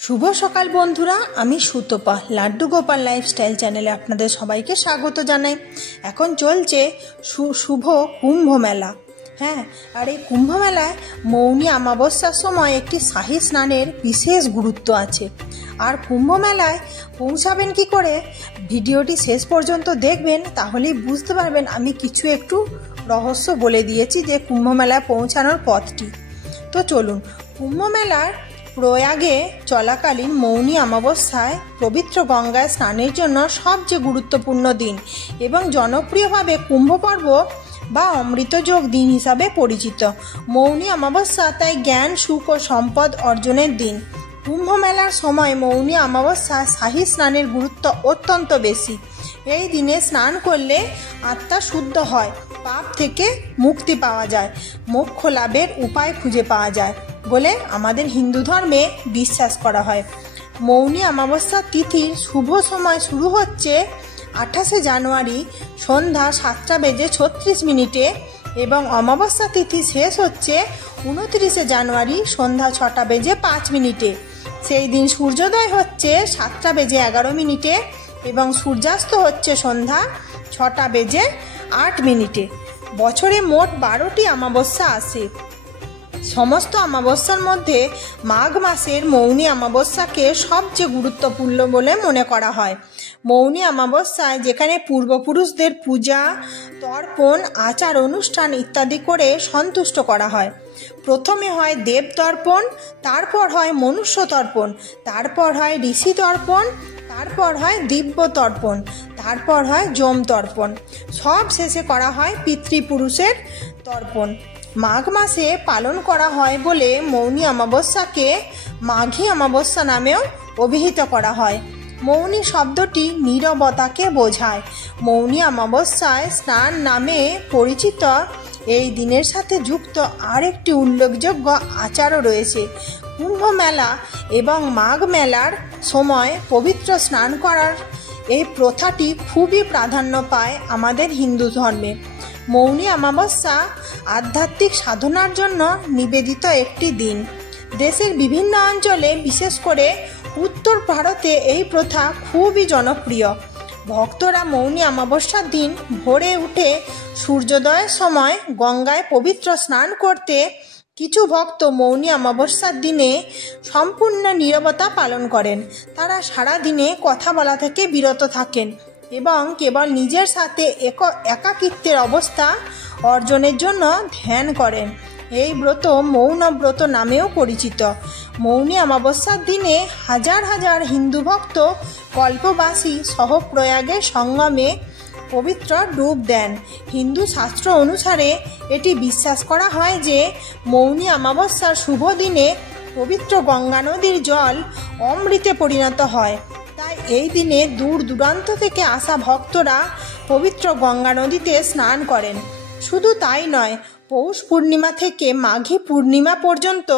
শুভ সকাল বন্ধুরা, আমি সুতপা লাড্ডু গোপাল লাইফস্টাইল চ্যানেলে আপনাদের সবাইকে স্বাগত জানাই। এখন চলছে শুভ কুম্ভ মেলা। হ্যাঁ, আর এই কুম্ভ মেলায় মৌনী অমাবস্যার সময় একটি শাহী স্নানের বিশেষ গুরুত্ব আছে। আর কুম্ভ মেলায় পৌঁছাবেন কি করে, ভিডিওটি শেষ পর্যন্ত দেখবেন, তাহলেই বুঝতে পারবেন। আমি কিছু একটু রহস্য বলে দিয়েছি যে কুম্ভ মেলায় পৌঁছানোর পথটি। তো চলুন, কুম্ভ মেলার প্রয়াগে চলাকালীন মৌনী অমাবস্যায় পবিত্র গঙ্গায় স্নানের জন্য সবচেয়ে গুরুত্বপূর্ণ দিন এবং জনপ্রিয়ভাবে কুম্ভ পর্ব বা অমৃতযোগ দিন হিসাবে পরিচিত। মৌনী অমাবস্যা তাই জ্ঞান, সুখ ও সম্পদ অর্জনের দিন। কুম্ভ মেলার সময় মৌনী অমাবস্যায় শাহী স্নানের গুরুত্ব অত্যন্ত বেশি। এই দিনে স্নান করলে আত্মা শুদ্ধ হয়, পাপ থেকে মুক্তি পাওয়া যায়, মোক্ষ লাভের উপায় খুঁজে পাওয়া যায় বলে আমাদের হিন্দু ধর্মে বিশ্বাস করা হয়। মৌনী অমাবস্যা তিথির শুভ সময় শুরু হচ্ছে 28শে জানুয়ারি সন্ধ্যা 7:36 এবং অমাবস্যা তিথি শেষ হচ্ছে 29শে জানুয়ারি সন্ধ্যা 6:05। সেই দিন সূর্যোদয় হচ্ছে 7:11 এবং সূর্যাস্ত হচ্ছে সন্ধ্যা 6:08। বছরে মোট 12টি অমাবস্যা আসে। সমস্ত অমাবস্যার মধ্যে মাঘ মাসের মৌনী অমাবস্যাকে সবচেয়ে গুরুত্বপূর্ণ বলে মনে করা হয়। মৌনী অমাবস্যায় যেখানে পূর্বপুরুষদের পূজা, তর্পণ, আচার অনুষ্ঠান ইত্যাদি করে সন্তুষ্ট করা হয়। প্রথমে হয় দেব তর্পণ, তারপর হয় মনুষ্য তর্পণ, তারপর হয় ঋষি তর্পণ, তারপর হয় দিব্য তর্পণ, তারপর হয় যম তর্পণ, সব শেষে করা হয় পিতৃপুরুষের তর্পণ। মাঘ মাসে পালন করা হয় বলে মৌনী অমাবস্যাকে মাঘী অমাবস্যা নামেও অভিহিত করা হয়। মৌনী শব্দটি নীরবতাকে বোঝায়। মৌনী অমাবস্যায় স্নান নামে পরিচিত এই দিনের সাথে যুক্ত আরেকটি উল্লেখযোগ্য আচারও রয়েছে। কুম্ভ মেলা এবং মাঘ মেলার সময় পবিত্র স্নান করার এই প্রথাটি খুবই প্রাধান্য পায় আমাদের হিন্দু ধর্মে। মৌনী অমাবস্যা আধ্যাত্মিক সাধনার জন্য নিবেদিত একটি দিন। দেশের বিভিন্ন অঞ্চলে, বিশেষ করে উত্তর ভারতে এই প্রথা খুবই জনপ্রিয়। ভক্তরা মৌনী অমাবস্যার দিন ভোরে উঠে সূর্যোদয়ের সময় গঙ্গায় পবিত্র স্নান করতে, কিছু ভক্ত মৌনী অমাবস্যার দিনে সম্পূর্ণ নীরবতা পালন করেন। তারা সারা দিনে কথা বলা থেকে বিরত থাকেন এবং কেবল নিজের সাথে একাকিত্বের অবস্থা অর্জনের জন্য ধ্যান করেন। এই ব্রত মৌন ব্রত নামেও পরিচিত। মৌনী অমাবস্যার দিনে হাজার হাজার হিন্দু ভক্ত কল্পবাসী সহ প্রয়াগের সঙ্গমে পবিত্র ডুব দেন। হিন্দু শাস্ত্র অনুসারে এটি বিশ্বাস করা হয় যে মৌনী অমাবস্যার শুভ দিনে পবিত্র গঙ্গা নদীর জল অমৃতে পরিণত হয়। তাই এই দিনে দূর দূরান্ত থেকে আসা ভক্তরা পবিত্র গঙ্গা নদীতে স্নান করেন। শুধু তাই নয়, পৌষ পূর্ণিমা থেকে মাঘী পূর্ণিমা পর্যন্ত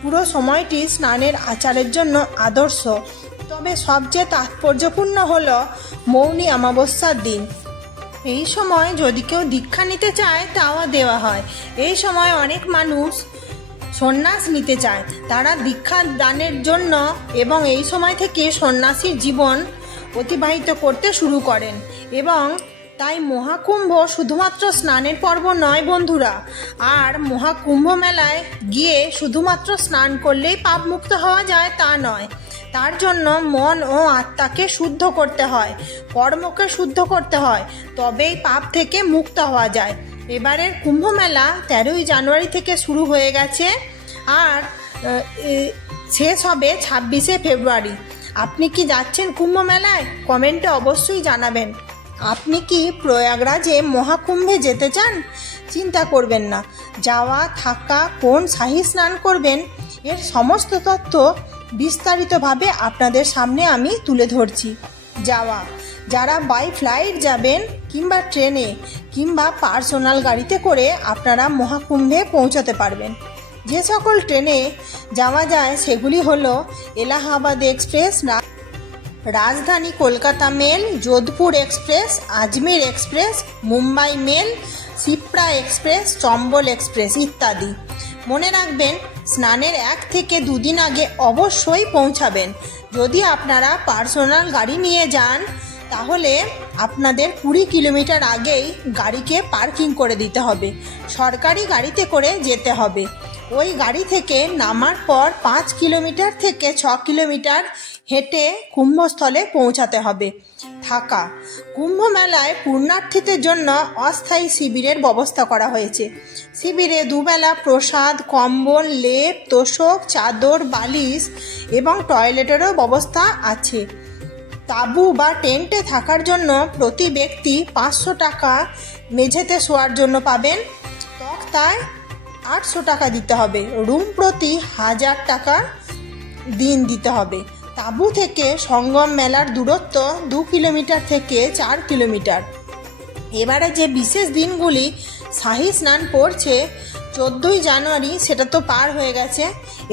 পুরো সময়টি স্নানের আচারের জন্য আদর্শ। তবে সবচেয়ে তাৎপর্যপূর্ণ হল মৌনী অমাবস্যার দিন। এই সময় যদি কেউ দীক্ষা নিতে চায় তাও দেওয়া হয়। এই সময় অনেক মানুষ সন্ন্যাস নিতে চায়, তারা দীক্ষা দানের জন্য, এবং এই সময় থেকে সন্ন্যাসীর জীবন অতিবাহিত করতে শুরু করেন। এবং তাই মহাকুম্ভ শুধুমাত্র স্নানের পর্ব নয় বন্ধুরা। আর মহাকুম্ভ মেলায় গিয়ে শুধুমাত্র স্নান করলেই পাপ মুক্ত হওয়া যায় তা নয়। তার জন্য মন ও আত্মাকে শুদ্ধ করতে হয়, কর্মকে শুদ্ধ করতে হয়, তবেই পাপ থেকে মুক্ত হওয়া যায়। এবারের কুম্ভ মেলা 13ই জানুয়ারি থেকে শুরু হয়ে গেছে আর শেষ হবে 26শে ফেব্রুয়ারি। আপনি কি যাচ্ছেন কুম্ভ মেলায়? কমেন্টে অবশ্যই জানাবেন। আপনি কি প্রয়াগরাজে মহাকুম্ভে যেতে চান? চিন্তা করবেন না, যাওয়া, থাকা, কোন শাহী স্নান করবেন, এর সমস্ত তথ্য বিস্তারিতভাবে আপনাদের সামনে আমি তুলে ধরছি। যারা বাই ফ্লাইট যাবেন কিংবা ট্রেনে কিংবা পার্সোনাল গাড়িতে করে আপনারা মহাকুম্ভে পৌঁছাতে পারবেন। যে সকল ট্রেনে যাওয়া যায় সেগুলি হলো Allahabad express, Rajdhani Kolkata mail, Jodhpur express, Ajmer express, Mumbai mail, Shipra express, Chambal express ইত্যাদি। মনে রাখবেন, স্নানের 1 থেকে 2 দিন আগে অবশ্যই পৌঁছাবেন। যদি আপনারা পার্সোনাল গাড়ি নিয়ে যান তাহলে আপনাদের 20 কিলোমিটার আগেই গাড়িকে পার্কিং করে দিতে হবে। সরকারি গাড়িতে করে যেতে হবে। ওই গাড়ি থেকে নামার পর 5 কিলোমিটার থেকে 6 কিলোমিটার হেঁটে কুম্ভস্থলে পৌঁছাতে হবে। থাকা কুম্ভ মেলায় পুণ্যার্থীদের জন্য অস্থায়ী শিবিরের ব্যবস্থা করা হয়েছে। শিবিরে দুবেলা প্রসাদ, কম্বল, লেপ, তোশক, চাদর, বালিশ এবং টয়লেটেরও ব্যবস্থা আছে। তাঁবু বা টেন্টে থাকার জন্য প্রতি ব্যক্তি 500 টাকা, মেঝেতে শোয়ার জন্য পাবেন তক্তায় 800 টাকা দিতে হবে। রুম প্রতি 1000 টাকা দিন দিতে হবে। তাঁবু থেকে সঙ্গম মেলার দূরত্ব 2 কিলোমিটার থেকে 4 কিলোমিটার। এবারে যে বিশেষ দিনগুলি শাহী স্নান পড়ছে 14ই জানুয়ারি, সেটা তো পার হয়ে গেছে।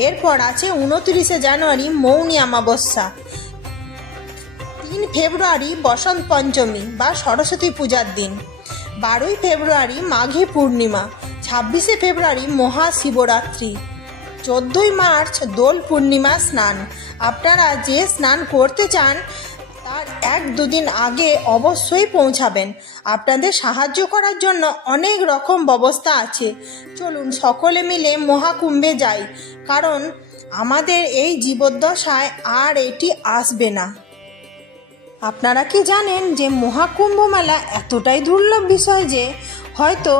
এরপর আছে 29শে জানুয়ারি মৌনী অমাবস্যা, 3 ফেব্রুয়ারি বসন্ত পঞ্চমী বা সরস্বতী পূজার দিন, 12ই ফেব্রুয়ারি মাঘী পূর্ণিমা, 26শে ফেব্রুয়ারি মহাশিবরাত্রি, 14ই মার্চ দোল পূর্ণিমা স্নান। আপনারা যে স্নান করতে চান তার 1-2 দিন আগে অবশ্যই পৌঁছাবেন। আপনাদের সাহায্য করার জন্য অনেক রকম ব্যবস্থা আছে। চলুন সকলে মিলে মহাকুম্ভে যাই, কারণ আমাদের এই জীবদ্দশায় আর এটি আসবে না। আপনারা কি জানেন যে মহাকুম্ভ মেলা এতটাই দুর্লভ বিষয় যে হয়তো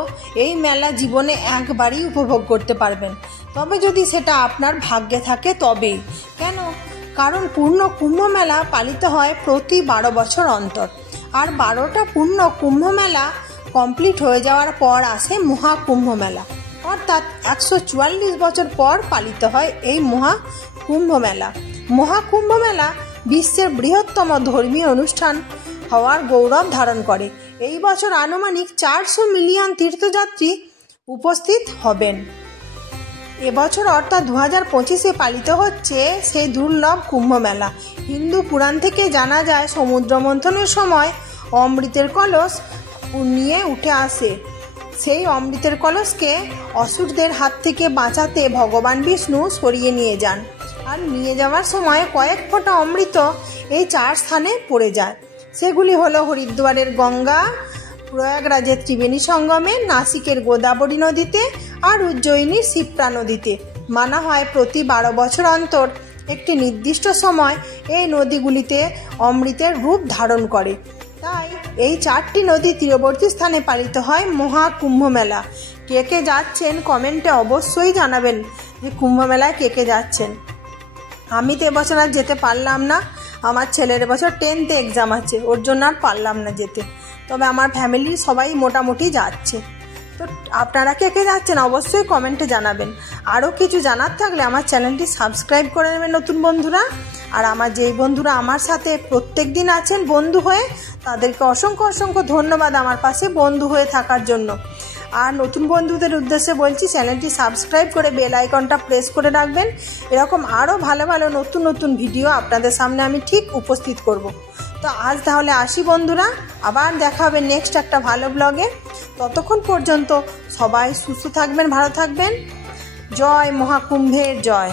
এই মেলা জীবনে একবারই উপভোগ করতে পারবেন, তবে যদি সেটা আপনার ভাগ্যে থাকে তবেই। কেন? কারণ পূর্ণ কুম্ভ মেলা পালিত হয় প্রতি 12 বছর অন্তর, আর 12টা পূর্ণ কুম্ভ মেলা কমপ্লিট হয়ে যাওয়ার পর আসে মহাকুম্ভ মেলা, অর্থাৎ 144 বছর পর পালিত হয় এই মহাকুম্ভ মেলা। মহাকুম্ভ মেলা বিশ্বের বৃহত্তম ধর্মীয় অনুষ্ঠান হওয়ার গৌরব ধারণ করে। এই বছর আনুমানিক 400 মিলিয়ন তীর্থযাত্রী উপস্থিত হবেন। এবছর অর্থাৎ 2025-এ পালিত হচ্ছে সেই দুর্লভ কুম্ভ মেলা। হিন্দু পুরাণ থেকে জানা যায় সমুদ্র মন্থনের সময় অমৃতের কলস নিয়ে উঠে আসে। সেই অমৃতের কলসকে অসুরদের হাত থেকে বাঁচাতে ভগবান বিষ্ণু সরিয়ে নিয়ে যান, আর নিয়ে যাওয়ার সময় কয়েক ফোঁটা অমৃত এই 4 স্থানে পড়ে যায়। সেগুলি হলো হরিদ্বারের গঙ্গা, প্রয়াগরাজের ত্রিবেণী সঙ্গমে, নাসিকের গোদাবরী নদীতে আর উজ্জয়িনীর শিপ্রা নদীতে। মানা হয় প্রতি 12 বছর অন্তর একটি নির্দিষ্ট সময় এই নদীগুলিতে অমৃতের রূপ ধারণ করে। তাই এই 4টি নদী তীরবর্তী স্থানে পালিত হয় মহাকুম্ভ মেলা। কে কে যাচ্ছেন কমেন্টে অবশ্যই জানাবেন যে কুম্ভ মেলায় কে কে যাচ্ছেন। আমি তো এবছর আর যেতে পারলাম না, আমার ছেলের এবছর 10th এক্সাম আছে, ওর জন্য আর পারলাম না যেতে। তবে আমার ফ্যামিলির সবাই মোটামুটি যাচ্ছে। তো আপনারা কে কে যাচ্ছেন অবশ্যই কমেন্টে জানাবেন। আরও কিছু জানার থাকলে আমার চ্যানেলটি সাবস্ক্রাইব করে নেবেন নতুন বন্ধুরা। আর আমার যেই বন্ধুরা আমার সাথে প্রত্যেক দিন আছেন বন্ধু হয়ে, তাদেরকে অসংখ্য অসংখ্য ধন্যবাদ আমার পাশে বন্ধু হয়ে থাকার জন্য। আর নতুন বন্ধুদের উদ্দেশ্যে বলছি, চ্যানেলটি সাবস্ক্রাইব করে বেল আইকনটা প্রেস করে রাখবেন। এরকম আরও ভালো ভালো নতুন নতুন ভিডিও আপনাদের সামনে আমি ঠিক উপস্থিত করব। তো আজ তাহলে আসি বন্ধুরা, আবার দেখা হবে নেক্সট একটা ভালো ব্লগে। ততক্ষণ পর্যন্ত সবাই সুস্থ থাকবেন, ভালো থাকবেন। জয় মহাকুম্ভের জয়।